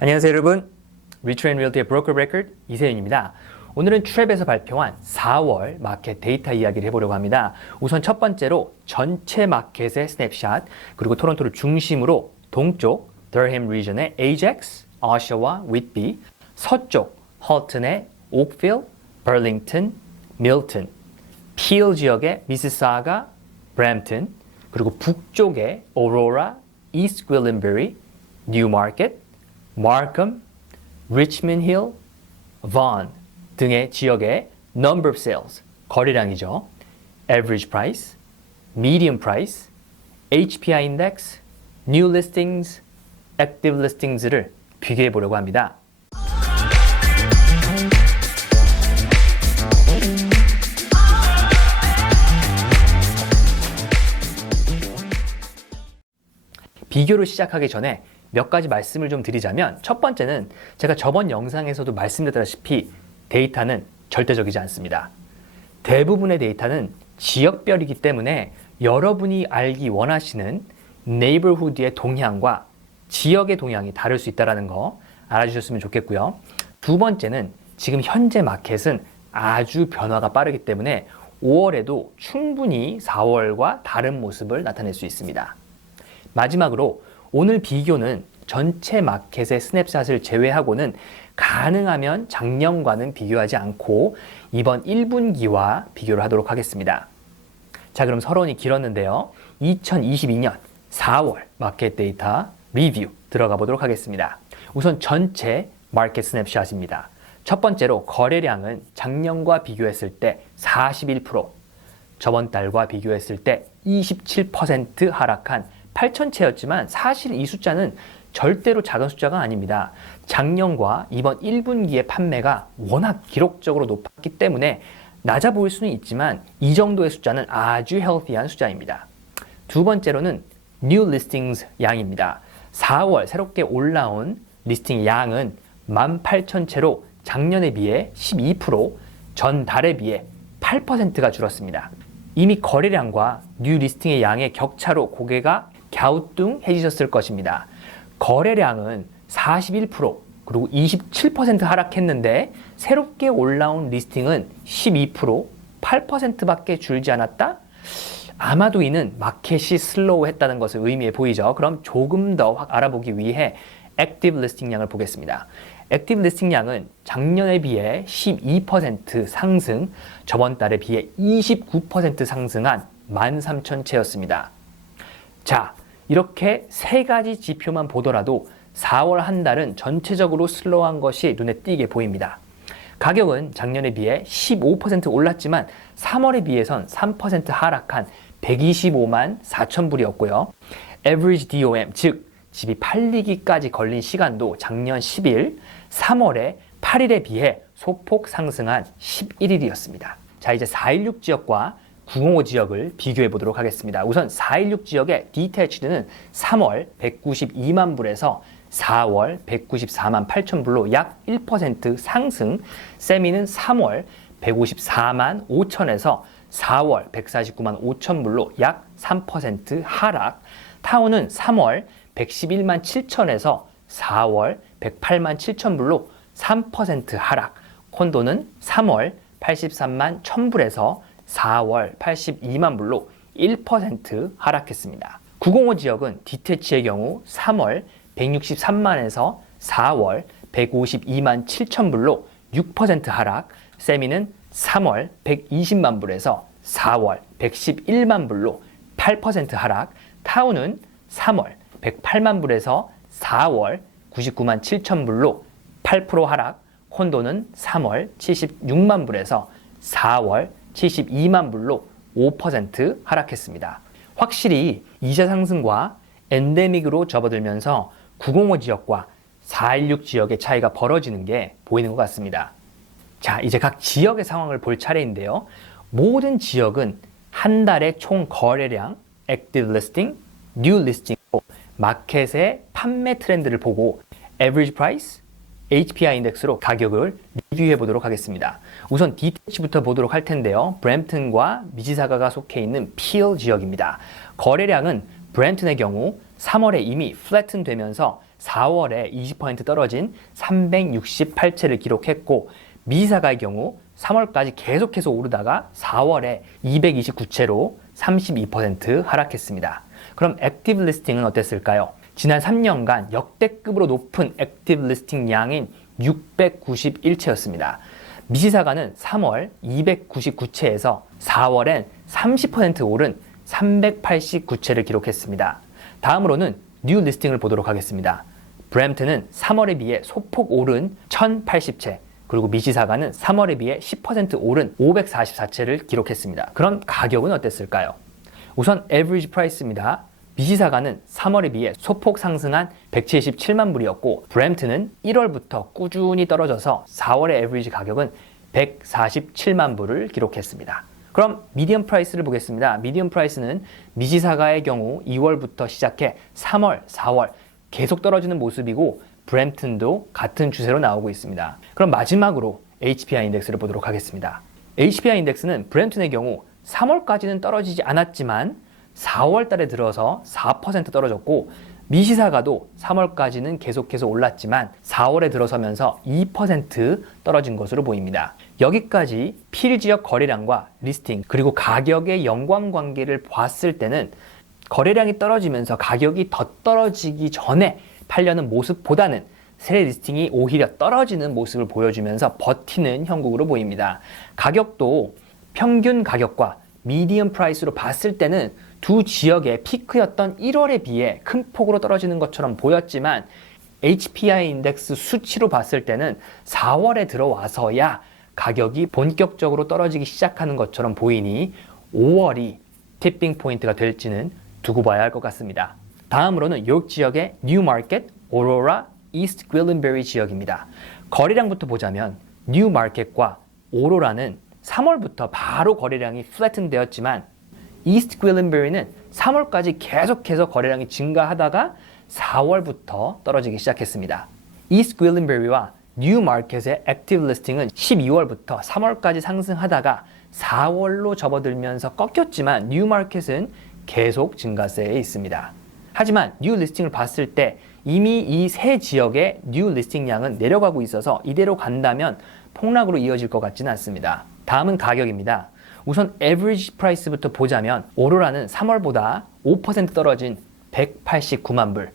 안녕하세요 여러분. 리트레인 리얼티의 브로커 레코드 이세윤입니다. 오늘은 트랩에서 발표한 4월 마켓 데이터 이야기를 해보려고 합니다. 우선 첫 번째로 전체 마켓의 스냅샷 그리고 토론토를 중심으로 동쪽 더햄 리전의 AJAX, 아셔와 윗비 서쪽 헐튼의 옥필, 버링턴, 밀턴 필 지역의 미시사가, 브램튼 그리고 북쪽의 오로라, 이스트 gwillimbury, 뉴마켓, 마컴, 리치먼 힐, 번 등의 지역의 number of sales, 거래량이죠. average price, median price, HPI index, new listings, active listings를 비교해 보려고 합니다. 비교를 시작하기 전에 몇 가지 말씀을 좀 드리자면 첫 번째는 제가 저번 영상에서도 말씀드렸다시피 데이터는 절대적이지 않습니다. 대부분의 데이터는 지역별이기 때문에 여러분이 알기 원하시는 네이버후드의 동향과 지역의 동향이 다를 수 있다는 거 알아주셨으면 좋겠고요. 두 번째는 지금 현재 마켓은 아주 변화가 빠르기 때문에 5월에도 충분히 4월과 다른 모습을 나타낼 수 있습니다. 마지막으로 오늘 비교는 전체 마켓의 스냅샷을 제외하고는 가능하면 작년과는 비교하지 않고 이번 1분기와 비교를 하도록 하겠습니다. 자, 그럼 서론이 길었는데요. 2022년 4월 마켓 데이터 리뷰 들어가 보도록 하겠습니다. 우선 전체 마켓 스냅샷입니다. 첫 번째로 거래량은 작년과 비교했을 때 41%, 저번 달과 비교했을 때 27% 하락한 8천채였지만 사실 이 숫자는 절대로 작은 숫자가 아닙니다. 작년과 이번 1분기의 판매가 워낙 기록적으로 높았기 때문에 낮아 보일 수는 있지만 이 정도의 숫자는 아주 헬티한 숫자입니다. 두 번째로는 new listings 양입니다. 4월 새롭게 올라온 리스팅 양은 18,000채로 작년에 비해 12%, 전 달에 비해 8%가 줄었습니다. 이미 거래량과 뉴 리스팅의 양의 격차로 고개가 갸우뚱해지셨을 것입니다. 거래량은 41% 그리고 27% 하락했는데 새롭게 올라온 리스팅은 12% 8%밖에 줄지 않았다? 아마도 이는 마켓이 슬로우했다는 것을 의미해 보이죠. 그럼 조금 더확 알아보기 위해 액티브 리스팅 양을 보겠습니다. 액티브 리스팅 양은 작년에 비해 12% 상승, 저번 달에 비해 29% 상승한 13,000채였습니다. 자, 이렇게 세 가지 지표만 보더라도 4월 한 달은 전체적으로 슬로우한 것이 눈에 띄게 보입니다. 가격은 작년에 비해 15% 올랐지만 3월에 비해선 3% 하락한 125만 4천 불이었고요. Average DOM, 즉 집이 팔리기까지 걸린 시간도 작년 10일, 3월에 8일에 비해 소폭 상승한 11일이었습니다. 자, 이제 416 지역과 905 지역을 비교해 보도록 하겠습니다. 우선 416 지역의 디테치드는 3월 192만 불에서 4월 194만 8천 불로 약 1% 상승, 세미는 3월 154만 5천에서 4월 149만 5천 불로 약 3% 하락, 타운은 3월 111만 7천에서 4월 108만 7천 불로 3% 하락, 콘도는 3월 83만 1000불에서 4월 82만 불로 1% 하락했습니다. 905 지역은 디테치의 경우 3월 163만에서 4월 152만 7천 불로 6% 하락, 세미는 3월 120만 불에서 4월 111만 불로 8% 하락, 타운은 3월 108만 불에서 4월 99만 7천 불로 8% 하락, 콘도는 3월 76만 불에서 4월 72만 불로 5% 하락했습니다. 확실히 이자 상승과 엔데믹으로 접어들면서 905 지역과 416 지역의 차이가 벌어지는 게 보이는 것 같습니다. 자, 이제 각 지역의 상황을 볼 차례인데요. 모든 지역은 한 달의 총 거래량, active listing, new listing, 마켓의 판매 트렌드를 보고 average price, HPI 인덱스로 가격을 리뷰해 보도록 하겠습니다. 우선 디테치부터 보도록 할 텐데요. 브램튼과 미지사가가 속해 있는 필 지역입니다. 거래량은 브램튼의 경우 3월에 이미 플래튼 되면서 4월에 20% 떨어진 368채를 기록했고 미사가의 경우 3월까지 계속해서 오르다가 4월에 229채로 32% 하락했습니다. 그럼 액티브 리스팅은 어땠을까요? 지난 3년간 역대급으로 높은 액티브 리스팅 양인 691채였습니다. 미시사가는 3월 299채에서 4월엔 30% 오른 389채를 기록했습니다. 다음으로는 뉴 리스팅을 보도록 하겠습니다. 브램튼은 3월에 비해 소폭 오른 1080채, 그리고 미시사가는 3월에 비해 10% 오른 544채를 기록했습니다. 그럼 가격은 어땠을까요? 우선 에브리지 프라이스입니다. 미시사가는 3월에 비해 소폭 상승한 177만 불이었고 브램튼은 1월부터 꾸준히 떨어져서 4월의 에브리지 가격은 147만 불을 기록했습니다. 그럼 미디엄 프라이스를 보겠습니다. 미디엄 프라이스는 미시사가의 경우 2월부터 시작해 3월, 4월 계속 떨어지는 모습이고 브램튼도 같은 추세로 나오고 있습니다. 그럼 마지막으로 HPI 인덱스를 보도록 하겠습니다. HPI 인덱스는 브램튼의 경우 3월까지는 떨어지지 않았지만 4월 달에 들어서 4% 떨어졌고 미시사가도 3월까지는 계속해서 올랐지만 4월에 들어서면서 2% 떨어진 것으로 보입니다. 여기까지 필 지역 거래량과 리스팅 그리고 가격의 연관 관계를 봤을 때는 거래량이 떨어지면서 가격이 더 떨어지기 전에 팔려는 모습보다는 세례 리스팅이 오히려 떨어지는 모습을 보여주면서 버티는 형국으로 보입니다. 가격도 평균 가격과 미디엄 프라이스로 봤을 때는 두 지역의 피크였던 1월에 비해 큰 폭으로 떨어지는 것처럼 보였지만 HPI 인덱스 수치로 봤을 때는 4월에 들어와서야 가격이 본격적으로 떨어지기 시작하는 것처럼 보이니 5월이 티핑 포인트가 될지는 두고 봐야 할 것 같습니다. 다음으로는 요 지역의 뉴마켓, 오로라, 이스트 gwillimbury 지역입니다. 거래량부터 보자면 뉴마켓과 오로라는 3월부터 바로 거래량이 플래튼 되었지만 이스트 gwillimbury는 3월까지 계속해서 거래량이 증가하다가 4월부터 떨어지기 시작했습니다. 이스트 gwillimbury와 뉴마켓의 액티브 리스팅은 12월부터 3월까지 상승하다가 4월로 접어들면서 꺾였지만 뉴마켓은 계속 증가세에 있습니다. 하지만 뉴 리스팅을 봤을 때 이미 이 세 지역의 뉴 리스팅 양은 내려가고 있어서 이대로 간다면 폭락으로 이어질 것 같지는 않습니다. 다음은 가격입니다. 우선 에브리지 프라이스부터 보자면 오로라는 3월보다 5% 떨어진 189만 불,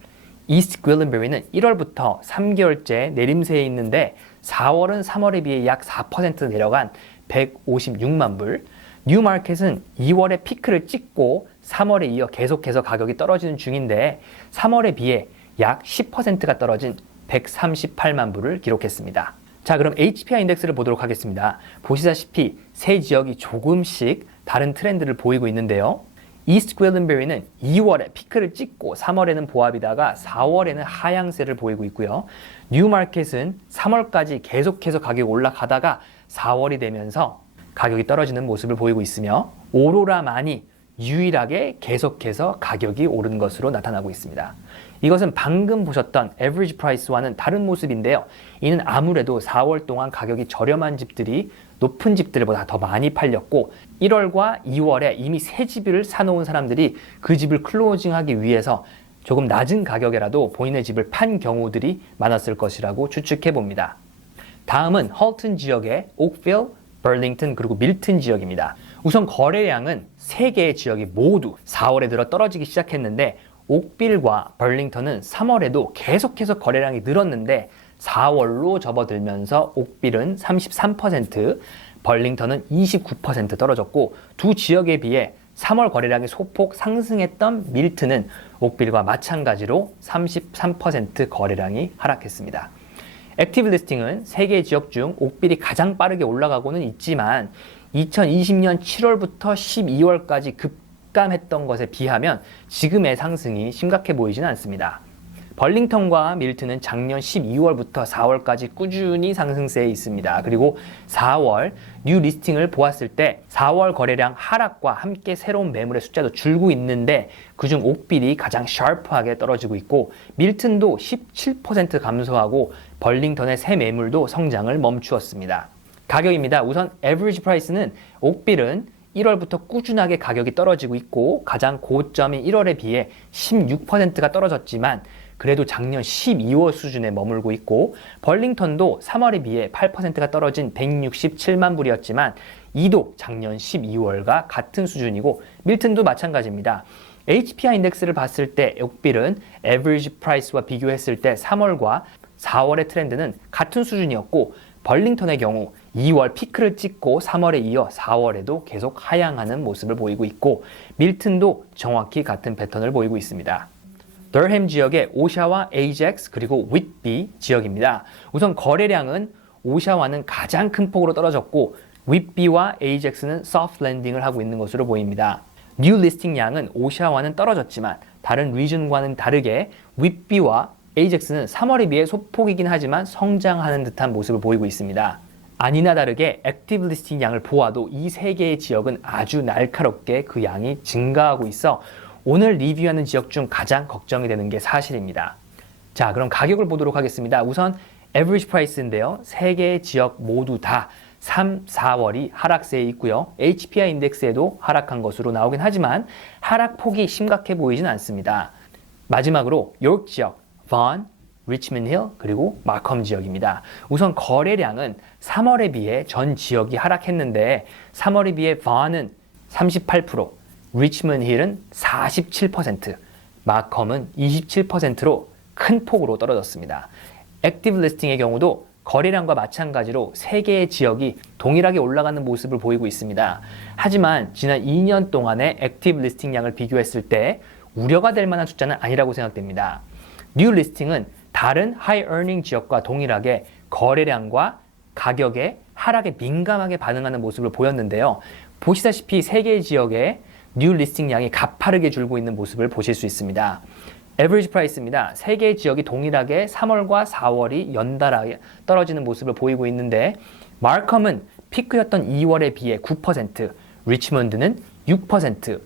이스트 gwillimbury는 1월부터 3개월째 내림세에 있는데 4월은 3월에 비해 약 4% 내려간 156만 불, 뉴마켓은 2월에 피크를 찍고 3월에 이어 계속해서 가격이 떨어지는 중인데 3월에 비해 약 10%가 떨어진 138만 불을 기록했습니다. 자, 그럼 HPI 인덱스를 보도록 하겠습니다. 보시다시피 세 지역이 조금씩 다른 트렌드를 보이고 있는데요. 이스트 gwillimbury는 2월에 피크를 찍고 3월에는 보합이다가 4월에는 하향세를 보이고 있고요. 뉴마켓은 3월까지 계속해서 가격이 올라가다가 4월이 되면서 가격이 떨어지는 모습을 보이고 있으며 오로라만이 유일하게 계속해서 가격이 오른 것으로 나타나고 있습니다. 이것은 방금 보셨던 average price와는 다른 모습인데요. 이는 아무래도 4월 동안 가격이 저렴한 집들이 높은 집들보다 더 많이 팔렸고 1월과 2월에 이미 새 집을 사놓은 사람들이 그 집을 클로징하기 위해서 조금 낮은 가격에라도 본인의 집을 판 경우들이 많았을 것이라고 추측해 봅니다. 다음은 헐튼 지역의 옥빌, 벌링턴 그리고 밀튼 지역입니다. 우선 거래량은 세 개의 지역이 모두 4월에 들어 떨어지기 시작했는데 옥빌과 벌링턴은 3월에도 계속해서 거래량이 늘었는데 4월로 접어들면서 옥빌은 33%, 벌링턴은 29% 떨어졌고 두 지역에 비해 3월 거래량이 소폭 상승했던 밀트는 옥빌과 마찬가지로 33% 거래량이 하락했습니다. 액티브 리스팅은 세개 지역 중 옥빌이 가장 빠르게 올라가고는 있지만 2020년 7월부터 12월까지 급 감했던 것에 비하면 지금의 상승이 심각해 보이지는 않습니다. 벌링턴과 밀트는 작년 12월부터 4월까지 꾸준히 상승세에 있습니다. 그리고 4월 뉴 리스팅을 보았을 때 4월 거래량 하락과 함께 새로운 매물의 숫자도 줄고 있는데 그중 옥빌이 가장 샤프하게 떨어지고 있고 밀튼도 17% 감소하고 벌링턴의 새 매물도 성장을 멈추었습니다. 가격입니다. 우선 에브리지 프라이스는 옥빌은 1월부터 꾸준하게 가격이 떨어지고 있고 가장 고점인 1월에 비해 16%가 떨어졌지만 그래도 작년 12월 수준에 머물고 있고 벌링턴도 3월에 비해 8%가 떨어진 167만 불이었지만 이도 작년 12월과 같은 수준이고 밀튼도 마찬가지입니다. HPI 인덱스를 봤을 때 옥빌은 average price와 비교했을 때 3월과 4월의 트렌드는 같은 수준이었고 벌링턴의 경우 2월 피크를 찍고 3월에 이어 4월에도 계속 하향하는 모습을 보이고 있고 밀튼도 정확히 같은 패턴을 보이고 있습니다. 더햄 지역의 오샤와 에이젝스 그리고 윗비 지역입니다. 우선 거래량은 오샤와는 가장 큰 폭으로 떨어졌고 윗비와 에이젝스는 소프트 랜딩을 하고 있는 것으로 보입니다. 뉴 리스팅 양은 오샤와는 떨어졌지만 다른 리즌과는 다르게 윗비와 에이젝스는 3월에 비해 소폭이긴 하지만 성장하는 듯한 모습을 보이고 있습니다. 아니나 다르게 액티브 리스팅 양을 보아도 이 세 개의 지역은 아주 날카롭게 그 양이 증가하고 있어 오늘 리뷰하는 지역 중 가장 걱정이 되는 게 사실입니다. 자, 그럼 가격을 보도록 하겠습니다. 우선 average price인데요. 세 개의 지역 모두 다 3, 4월이 하락세에 있고요. HPI 인덱스에도 하락한 것으로 나오긴 하지만 하락폭이 심각해 보이진 않습니다. 마지막으로 요크 지역, 번, 리치먼드 힐 그리고 마컴 지역입니다. 우선 거래량은 3월에 비해 전 지역이 하락했는데 3월에 비해 번은 38%, 리치먼드 힐은 47%, 마컴은 27%로 큰 폭으로 떨어졌습니다. 액티브 리스팅의 경우도 거래량과 마찬가지로 세 개의 지역이 동일하게 올라가는 모습을 보이고 있습니다. 하지만 지난 2년 동안의 액티브 리스팅 양을 비교했을 때 우려가 될 만한 숫자는 아니라고 생각됩니다. 뉴 리스팅은 다른 하이 어닝 지역과 동일하게 거래량과 가격의 하락에 민감하게 반응하는 모습을 보였는데요. 보시다시피 세 개의 지역에 뉴 리스팅 양이 가파르게 줄고 있는 모습을 보실 수 있습니다. 에버리지 프라이스입니다. 세 개의 지역이 동일하게 3월과 4월이 연달아 떨어지는 모습을 보이고 있는데 마컴은 피크였던 2월에 비해 9%, 리치먼드는 6%,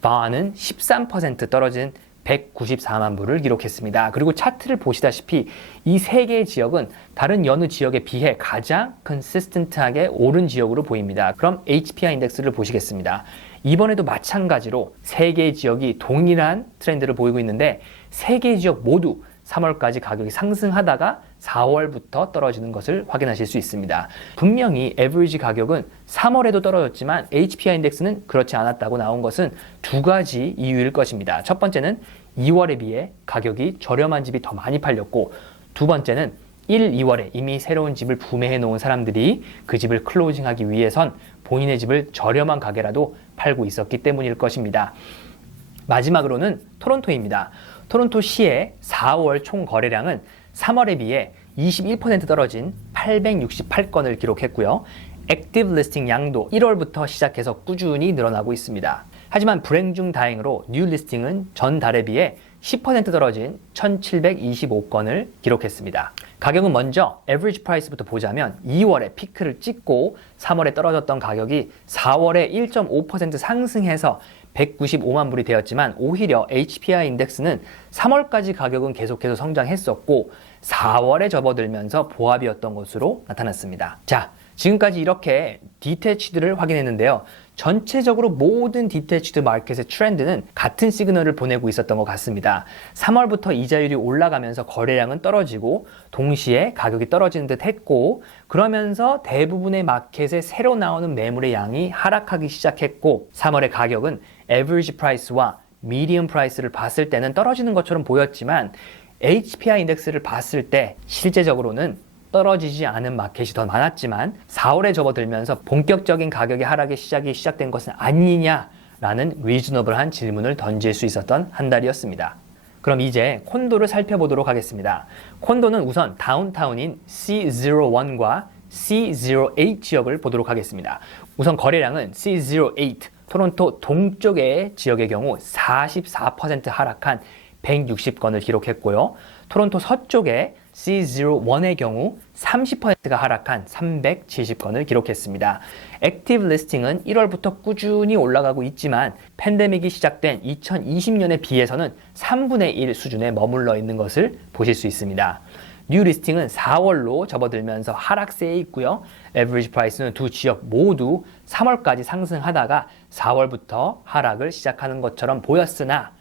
바는 13% 떨어진 194만 불을 기록했습니다. 그리고 차트를 보시다시피 이 세 개의 지역은 다른 여느 지역에 비해 가장 컨시스턴트하게 오른 지역으로 보입니다. 그럼 HPI 인덱스를 보시겠습니다. 이번에도 마찬가지로 세 개의 지역이 동일한 트렌드를 보이고 있는데 세 개의 지역 모두 3월까지 가격이 상승하다가 4월부터 떨어지는 것을 확인하실 수 있습니다. 분명히 에버리지 가격은 3월에도 떨어졌지만 HPI 인덱스는 그렇지 않았다고 나온 것은 두 가지 이유일 것입니다. 첫 번째는 2월에 비해 가격이 저렴한 집이 더 많이 팔렸고 두 번째는 1, 2월에 이미 새로운 집을 구매해 놓은 사람들이 그 집을 클로징하기 위해선 본인의 집을 저렴한 가게라도 팔고 있었기 때문일 것입니다. 마지막으로는 토론토입니다. 토론토 시의 4월 총 거래량은 3월에 비해 21% 떨어진 868건을 기록했고요. 액티브 리스팅 양도 1월부터 시작해서 꾸준히 늘어나고 있습니다. 하지만 불행 중 다행으로 뉴 리스팅은 전달에 비해 10% 떨어진 1725건을 기록했습니다. 가격은 먼저 average price부터 보자면 2월에 피크를 찍고 3월에 떨어졌던 가격이 4월에 1.5% 상승해서 195만 불이 되었지만 오히려 HPI 인덱스는 3월까지 가격은 계속해서 성장했었고 4월에 접어들면서 보합이었던 것으로 나타났습니다. 자, 지금까지 이렇게 디테치드를 확인했는데요. 전체적으로 모든 디테치드 마켓의 트렌드는 같은 시그널을 보내고 있었던 것 같습니다. 3월부터 이자율이 올라가면서 거래량은 떨어지고 동시에 가격이 떨어지는 듯 했고 그러면서 대부분의 마켓에 새로 나오는 매물의 양이 하락하기 시작했고 3월의 가격은 average price와 medium price를 봤을 때는 떨어지는 것처럼 보였지만 HPI 인덱스를 봤을 때 실제적으로는 떨어지지 않은 마켓이 더 많았지만 4월에 접어들면서 본격적인 가격의 하락의 시작이 시작된 것은 아니냐라는 리즈너블한 질문을 던질 수 있었던 한 달이었습니다. 그럼 이제 콘도를 살펴보도록 하겠습니다. 콘도는 우선 다운타운인 C01과 C08 지역을 보도록 하겠습니다. 우선 거래량은 C08 토론토 동쪽의 지역의 경우 44% 하락한 160건을 기록했고요. 토론토 서쪽의 C01의 경우 30%가 하락한 370건을 기록했습니다. 액티브 리스팅은 1월부터 꾸준히 올라가고 있지만 팬데믹이 시작된 2020년에 비해서는 3분의 1 수준에 머물러 있는 것을 보실 수 있습니다. 뉴 리스팅은 4월로 접어들면서 하락세에 있고요. 에버리지 프라이스는 두 지역 모두 3월까지 상승하다가 4월부터 하락을 시작하는 것처럼 보였으나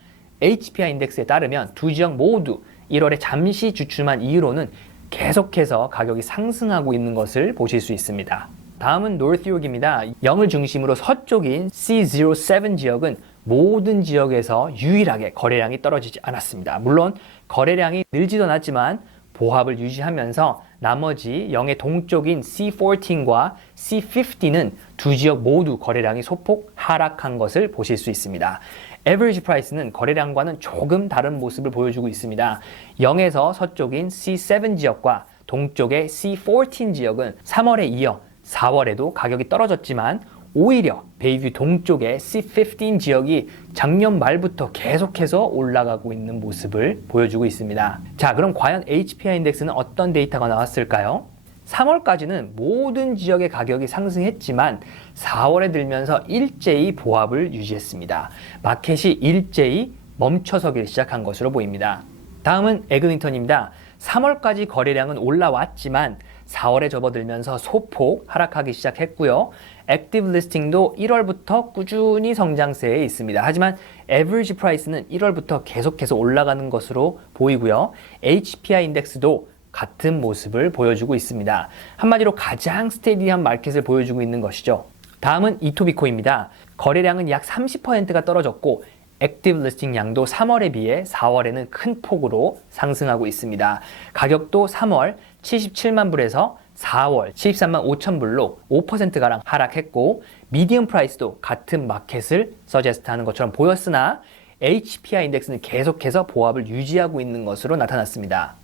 HPI 인덱스에 따르면 두 지역 모두 1월에 잠시 주춤한 이후로는 계속해서 가격이 상승하고 있는 것을 보실 수 있습니다. 다음은 노스욕입니다. 영을 중심으로 서쪽인 C07 지역은 모든 지역에서 유일하게 거래량이 떨어지지 않았습니다. 물론 거래량이 늘지도 않았지만 보합을 유지하면서 나머지 영의 동쪽인 C14과 C50는 두 지역 모두 거래량이 소폭 하락한 것을 보실 수 있습니다. 에버리지 프라이스는 거래량과는 조금 다른 모습을 보여주고 있습니다. 영에서 서쪽인 C7 지역과 동쪽의 C14 지역은 3월에 이어 4월에도 가격이 떨어졌지만 오히려 베이뷰 동쪽의 C15 지역이 작년 말부터 계속해서 올라가고 있는 모습을 보여주고 있습니다. 자, 그럼 과연 HPI 인덱스는 어떤 데이터가 나왔을까요? 3월까지는 모든 지역의 가격이 상승했지만 4월에 들면서 일제히 보합을 유지했습니다. 마켓이 일제히 멈춰서기 시작한 것으로 보입니다. 다음은 에그닝턴입니다. 3월까지 거래량은 올라왔지만 4월에 접어들면서 소폭 하락하기 시작했고요. 액티브 리스팅도 1월부터 꾸준히 성장세에 있습니다. 하지만 에버리지 프라이스는 1월부터 계속해서 올라가는 것으로 보이고요. HPI 인덱스도 같은 모습을 보여주고 있습니다. 한마디로 가장 스테디한 마켓을 보여주고 있는 것이죠. 다음은 이토비코입니다. 거래량은 약 30%가 떨어졌고 액티브 리스팅 양도 3월에 비해 4월에는 큰 폭으로 상승하고 있습니다. 가격도 3월 77만 불에서 4월 73만 5천 불로 5%가량 하락했고 미디엄 프라이스도 같은 마켓을 서제스트하는 것처럼 보였으나 HPI 인덱스는 계속해서 보합을 유지하고 있는 것으로 나타났습니다.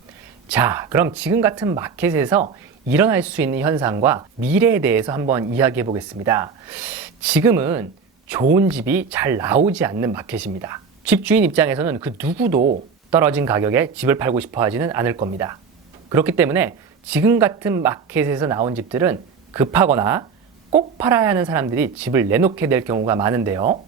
자, 그럼 지금 같은 마켓에서 일어날 수 있는 현상과 미래에 대해서 한번 이야기해 보겠습니다. 지금은 좋은 집이 잘 나오지 않는 마켓입니다. 집주인 입장에서는 그 누구도 떨어진 가격에 집을 팔고 싶어 하지는 않을 겁니다. 그렇기 때문에 지금 같은 마켓에서 나온 집들은 급하거나 꼭 팔아야 하는 사람들이 집을 내놓게 될 경우가 많은데요.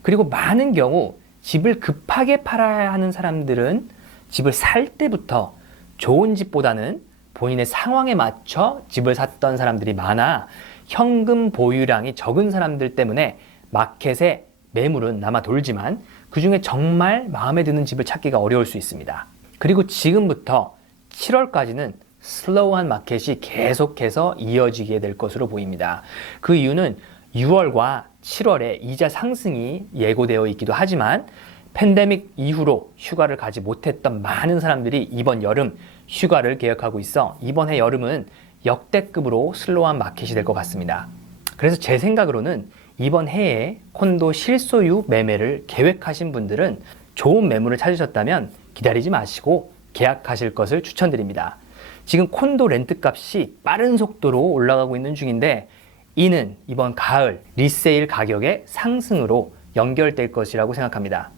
그리고 많은 경우 집을 급하게 팔아야 하는 사람들은 집을 살 때부터 좋은 집보다는 본인의 상황에 맞춰 집을 샀던 사람들이 많아 현금 보유량이 적은 사람들 때문에 마켓에 매물은 남아 돌지만 그 중에 정말 마음에 드는 집을 찾기가 어려울 수 있습니다. 그리고 지금부터 7월까지는 슬로우한 마켓이 계속해서 이어지게 될 것으로 보입니다. 그 이유는 6월과 7월에 이자 상승이 예고되어 있기도 하지만 팬데믹 이후로 휴가를 가지 못했던 많은 사람들이 이번 여름 휴가를 계획하고 있어 이번 해 여름은 역대급으로 슬로우한 마켓이 될 것 같습니다. 그래서 제 생각으로는 이번 해에 콘도 실소유 매매를 계획하신 분들은 좋은 매물을 찾으셨다면 기다리지 마시고 계약하실 것을 추천드립니다. 지금 콘도 렌트 값이 빠른 속도로 올라가고 있는 중인데 이는 이번 가을 리세일 가격의 상승으로 연결될 것이라고 생각합니다.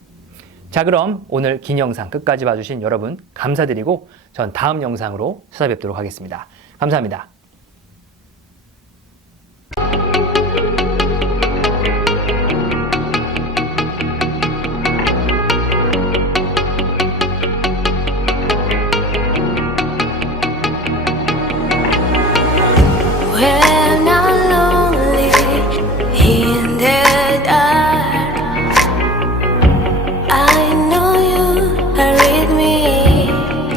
자, 그럼 오늘 긴 영상 끝까지 봐주신 여러분 감사드리고 전 다음 영상으로 찾아뵙도록 하겠습니다. 감사합니다.